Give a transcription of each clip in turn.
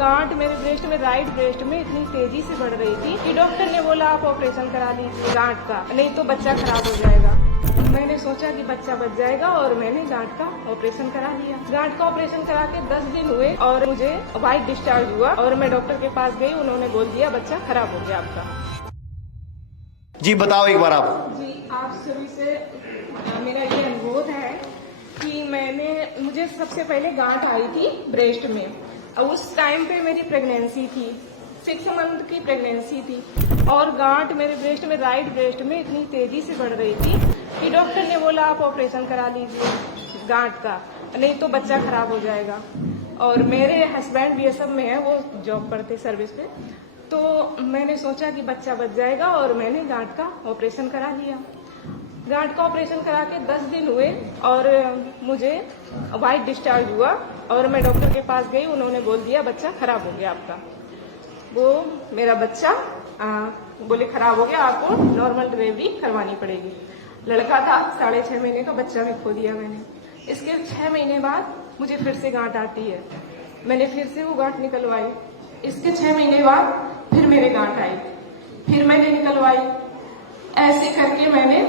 गांठ मेरे ब्रेस्ट में, राइट ब्रेस्ट में इतनी तेजी से बढ़ रही थी कि डॉक्टर ने बोला आप ऑपरेशन करा लीजिए गांठ का, नहीं तो बच्चा खराब हो जाएगा। मैंने सोचा कि बच्चा बच जाएगा और मैंने गांठ का ऑपरेशन करा लिया। गांठ का ऑपरेशन करा के 10 दिन हुए और मुझे वाइट डिस्चार्ज हुआ और मैं डॉक्टर के पास गई, उन्होंने बोल दिया बच्चा खराब हो गया आपका। जी बताओ एक बार आप। जी, आप सभी से मेरा ये अनुरोध है कि मुझे सबसे पहले गांठ आई थी ब्रेस्ट में। उस टाइम पे मेरी प्रेगनेंसी थी, 6 मंथ की प्रेगनेंसी थी और गांठ मेरे ब्रेस्ट में, राइट ब्रेस्ट में इतनी तेजी से बढ़ रही थी कि डॉक्टर ने बोला आप ऑपरेशन करा लीजिए गांठ का, नहीं तो बच्चा खराब हो जाएगा। और मेरे हस्बैंड बीएसएफ में है, वो जॉब करते सर्विस पे, तो मैंने सोचा कि बच्चा बच जाएगा और मैंने गांठ का ऑपरेशन करा लिया। गांठ का ऑपरेशन करा के 10 दिन हुए और मुझे वाइट डिस्चार्ज हुआ और मैं डॉक्टर के पास गई, उन्होंने बोल दिया बच्चा खराब हो गया आपका। वो मेरा बच्चा बोले खराब हो गया, आपको नॉर्मल डिलीवरी करवानी पड़ेगी। लड़का था, 6.5 महीने का बच्चा भी खो दिया मैंने। इसके 6 महीने बाद मुझे फिर से गांठ आती है, मैंने फिर से वो गांठ निकलवाई। इसके 6 महीने बाद फिर मेरे गांठ आई, फिर मैंने निकलवाई। ऐसे करके मैंने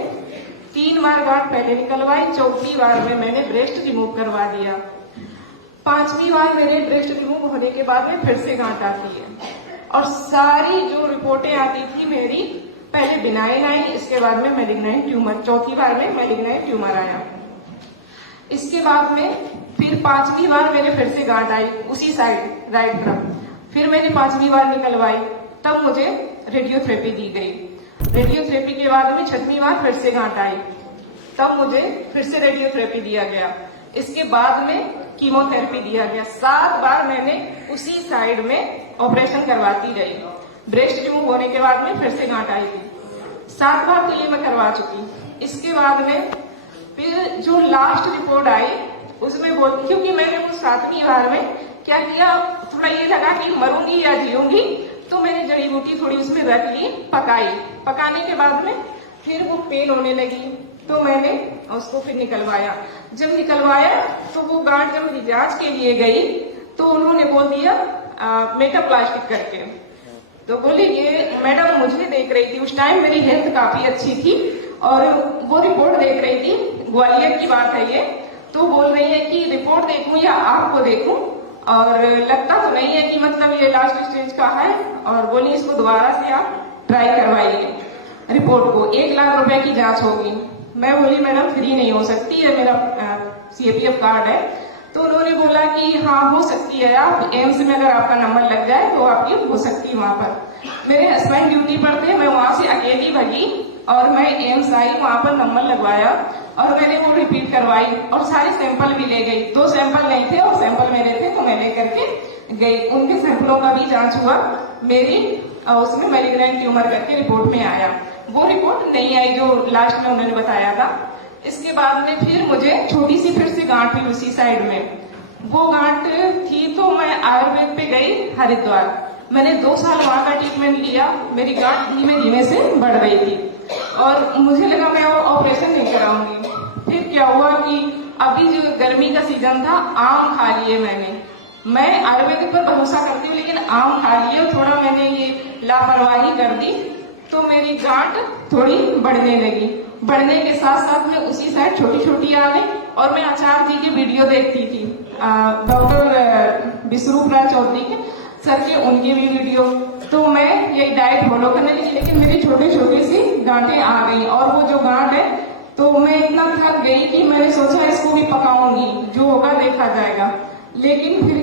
3 बार गांठ पहले निकलवाई, 4थी बार में मैंने ब्रेस्ट रिमूव करवा दिया। 5वीं बार मेरे ब्रेस्ट रिमूव होने के बाद में फिर से गांठ आती है और सारी जो रिपोर्टें आती थी मेरी, पहले बिनाइन आई, इसके बाद में मैलिग्नाइन ट्यूमर, 4थी बार में मैलिग्नाइन ट्यूमर आया। इसके बाद में फिर 5वीं बार मेरे फिर से गांठ आई उसी साइड राइट तरफ, फिर मैंने 5वीं बार निकलवाई, तब मुझे रेडियोथेरेपी दी गई। रेडियोथेरेपी के बाद में 6वीं बार फिर से गांठ आई, तब मुझे फिर से रेडियोथेरेपी दिया गया। इसके बाद में कीमोथेरेपी दिया गया। 7 बार मैंने उसी साइड में ऑपरेशन करवाती रही। ब्रेस्ट रिमूव होने के बाद में फिर से गांठ आई थी, 7 बार तो ये मैं करवा चुकी। इसके बाद में फिर जो लास्ट रिपोर्ट आई उसमें क्योंकि मैंने वो 7वीं बार में क्या किया, थोड़ा ये लगा कि मरूंगी या जीऊंगी, तो मैंने जड़ी बूटी थोड़ी उसमें रख ली, पकाई। पकाने के बाद में फिर वो पेन होने लगी, तो मैंने उसको फिर निकलवाया। जब निकलवाया तो वो गांठ जब मेरी जांच के लिए गई तो उन्होंने बोल दिया मेटाप्लास्टिक करके। तो बोले ये मैडम मुझे देख रही थी, उस टाइम मेरी हेल्थ काफी अच्छी थी और वो रिपोर्ट देख रही थी, ग्वालियर की बात है ये, तो बोल रही है कि रिपोर्ट देखूं या आपको देखूं, और लगता तो नहीं है कि मतलब ये लास्ट स्टेज का है, और बोली इसको दोबारा से आप ट्राई करवाइए रिपोर्ट को, 1 लाख रुपए की जांच होगी। मैं बोली मैडम फ्री नहीं हो सकती है, मेरा सीएपीएफ कार्ड है। तो उन्होंने बोला कि हाँ हो सकती है, आप एम्स में अगर आपका नंबर लग जाए तो आपकी हो सकती है वहां पर। मेरे हस्बैंड ड्यूटी पर थे, मैं वहां से अकेली भगी और मैं एम्स आई, वहां पर नंबर लगवाया और मैंने वो रिपीट करवाई और सारे सैंपल भी ले गई। 2 सैंपल नहीं थे और सैंपल मेरे थे, तो मैं लेकर के गई। उनके सैंपलों का भी जांच हुआ, मेरी उसमें मैलिग्नाइन ट्यूमर करके रिपोर्ट में आया। वो रिपोर्ट नहीं आई जो लास्ट में उन्होंने बताया था। इसके बाद में फिर मुझे छोटी सी फिर से गांठ हुई उसी साइड में। वो गांठ थी तो मैं आयुर्वेद पे गई हरिद्वार, मैंने 2 साल वहां का ट्रीटमेंट लिया। मेरी गांठ धीमे धीमे से बढ़ रही थी और मुझे लगा मैं ऑपरेशन नहीं कराऊंगी। फिर क्या हुआ कि अभी जो गर्मी का सीजन था, आम खा लिए मैंने। मैं आयुर्वेदिक पर भरोसा करती हूँ लेकिन आम खा लिए और थोड़ा मैंने ये लापरवाही कर दी, तो मेरी गांठ थोड़ी बढ़ने लगी। बढ़ने के साथ साथ में उसी साइड छोटी छोटी आ गई और मैं आचार्य जी की वीडियो देखती थी, डॉक्टर विश्वरूपराज चौधरी के सर के, उनकी भी वीडियो, तो मैं यही डाइट फॉलो करने लगी। लेकिन मेरी छोटी छोटी सी गांठें आ गई और वो जो गांठ है तो मैं इतना थक गई कि मैंने सोचा इसको भी पकाऊंगी, जो होगा देखा जाएगा। लेकिन फिर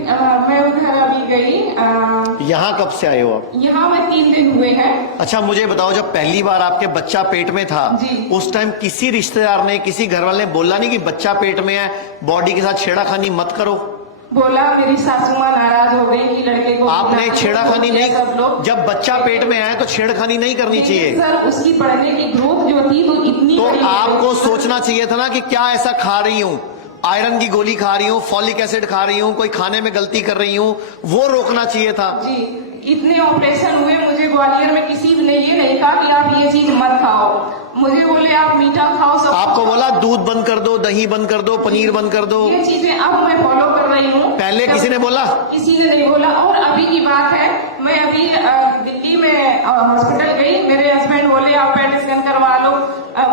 मैं उधर अभी गई। यहाँ कब से आए हो आप? यहाँ मैं 3 दिन हुए हैं। अच्छा मुझे बताओ, जब पहली बार आपके बच्चा पेट में था उस टाइम किसी रिश्तेदार ने, किसी घर वाले ने बोला नहीं कि बच्चा पेट में है, बॉडी के साथ छेड़ाखानी मत करो? बोला, मेरी सासू माँ नाराज हो गई कि लड़के को आपने छेड़ाखानी नहीं, सब लोग, जब बच्चा पेट में है तो छेड़खानी नहीं करनी चाहिए सर। उसकी बढ़ने की ग्रोथ जो थी तो इतनी, तो आपको सोचना चाहिए था ना कि क्या ऐसा खा रही हूँ, आयरन की गोली खा रही हूँ, फॉलिक एसिड खा रही हूँ, कोई खाने में गलती कर रही हूँ, वो रोकना चाहिए था। जी, इतने ऑपरेशन हुए, मुझे ग्वालियर में किसी ने ये नहीं कहा कि आप ये चीज मत खाओ। मुझे बोले आप मीठा खाओ, सब आपको बोला दूध बंद कर दो, दही बंद कर दो, पनीर बंद कर दो, ये चीजें अब मैं फॉलो कर रही हूँ। पहले किसी ने बोला? किसी ने नहीं बोला। और अभी हॉस्पिटल गई, मेरे हस्बैंड बोले आप पैट स्कैन करवा लो,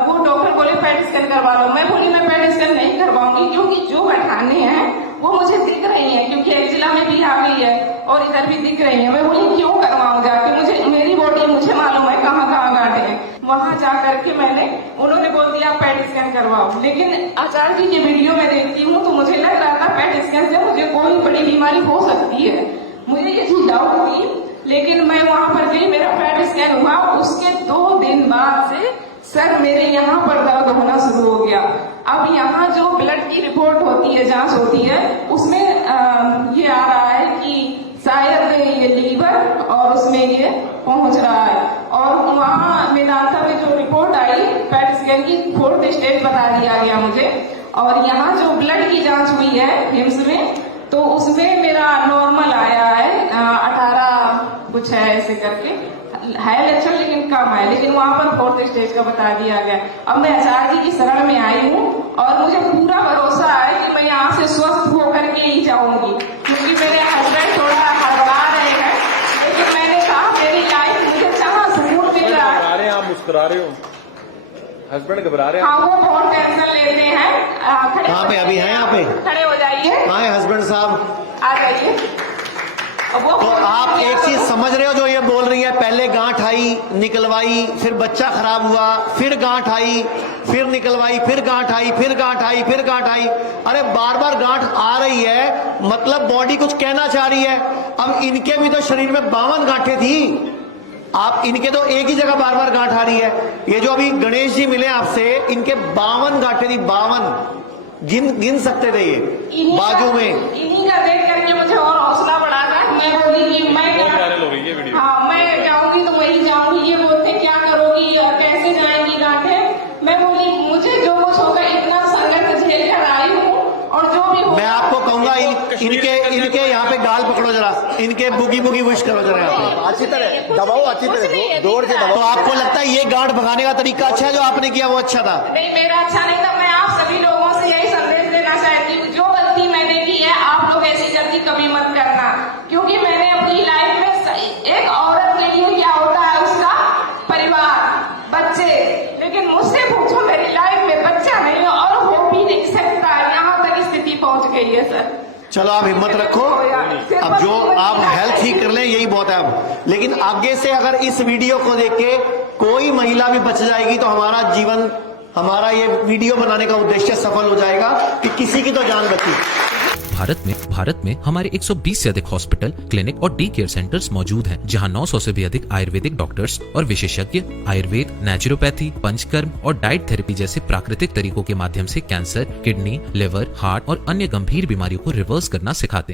वो डॉक्टर बोले पैट स्कैन करवा लो। मैं बोली मैं पैट स्कैन नहीं करवाऊंगी, क्योंकि जो गठाने हैं वो मुझे दिख रही हैं, क्योंकि एक्जिला में भी आ गई है और इधर भी दिख रही है। मैं बोली क्यों करवाऊं जाके, मुझे मेरी बॉडी मुझे मालूम है कहाँ कहाँ गांठे हैं। वहां जा करके उन्होंने बोल दिया पैट स्कैन करवाओ। लेकिन आचार्य जी की वीडियो में देखती हूँ तो मुझे लग रहा था पैट स्कैन से मुझे कोई बड़ी बीमारी हो सकती है, मुझे ये चीज डाउट हुई। लेकिन मैं वहां पर गई, मेरा पैट स्कैन हुआ, उसके 2 दिन बाद से सर मेरे यहाँ पर दर्द होना शुरू हो गया। अब यहाँ जो ब्लड की रिपोर्ट होती है, जांच होती है, उसमें ये आ रहा है कि शायद ये लीवर और उसमें ये पहुंच रहा है। और वहाँ मेदांता में जो रिपोर्ट आई पैट स्कैन की 4th स्टेज बता दिया गया मुझे। और यहाँ जो ब्लड की जांच हुई है हिम्स में, तो उसमें मेरा नॉर्मल आया है 18 कुछ है ऐसे करके है लक्षण, लेकिन कम है। लेकिन वहाँ पर 4th स्टेज का बता दिया गया। अब मैं आचार्य जी की शरण में आई हूँ और मुझे पूरा भरोसा है कि मैं यहाँ से स्वस्थ होकर के ही जाऊंगी, क्योंकि मेरे हस्बैंड थोड़ा हड़बड़ा रहे हैं। लेकिन मैंने कहा मेरी लाइफ मुझे जहाँ सुकून मिल रहा है। आप मुस्कुरा रहे हो, हस्बैंड घबरा रहे हैं। हाँ, वो बहुत टेंशन लेते हैं। कहाँ पे अभी हैं? यहाँ पे खड़े हो जाइए। हाँ हस्बैंड साहब आ जाइए। तो आप एक चीज समझ रहे हो जो ये बोल रही है, पहले गांठ आई निकलवाई, फिर बच्चा खराब हुआ, फिर गांठ आई, फिर निकलवाई, फिर गांठ आई, फिर गांठ आई, फिर गांठ आई। अरे बार बार गांठ आ रही है, मतलब बॉडी कुछ कहना चाह रही है। अब इनके भी तो शरीर में 52 गांठें थी, आप इनके तो एक ही जगह बार बार गांठ आ रही है। ये जो अभी गणेश जी मिले आपसे, इनके 52 गांठें थी, 52 गिन सकते थे ये बाजू में। इन्हीं का देख करके मुझे और हौसला बढ़ा था। मैं बोली कि मैं हाँ मैं जाऊंगी तो वही जाऊंगी। ये बोलते क्या करोगी और कैसे जाएंगी गांठें। मैं बोली मुझे जो कुछ होगा, इतना संघर्ष झेल कर आई हूँ और जो भी होगा। मैं आपको कहूंगा इनके यहाँ पे गाल पकड़ो जरा, इनके बुगी बुगी विश करो जरा यहाँ पे, अच्छी तरह दबाओ, अच्छी तरह जोर से दबाओ। तो आपको लगता है ये गांठ भगाने का तरीका अच्छा है जो आपने किया वो अच्छा था? नहीं, मेरा अच्छा नहीं था। मैं आप सभी लोगों से यही संदेश देना चाहती हूँ, जो गलती मैंने की है आप लोग ऐसी गलती कभी मत करना। क्योंकि मैंने अपनी लाइफ में एक औरत के लिए क्या होता है, उसका परिवार, बच्चे, लेकिन मुझसे पूछो मेरी लाइफ में बच्चा नहीं और हो भी नहीं सकता। यहाँ तक स्थिति पहुंच गई है सर। चलो आप हिम्मत रखो, अब जो आप हेल्थ ही कर लें यही बहुत है अब। लेकिन आगे से अगर इस वीडियो को देख के कोई महिला भी बच जाएगी तो हमारा जीवन, हमारा ये वीडियो बनाने का उद्देश्य सफल हो जाएगा कि किसी की तो जान बची। भारत में हमारे 120 से अधिक हॉस्पिटल, क्लिनिक और डी केयर सेंटर्स मौजूद हैं, जहां 900 से भी अधिक आयुर्वेदिक डॉक्टर्स और विशेषज्ञ आयुर्वेद, नेचुरोपैथी, पंचकर्म और डाइट थेरेपी जैसे प्राकृतिक तरीकों के माध्यम से कैंसर, किडनी, लिवर, हार्ट और अन्य गंभीर बीमारियों को रिवर्स करना सिखाते हैं।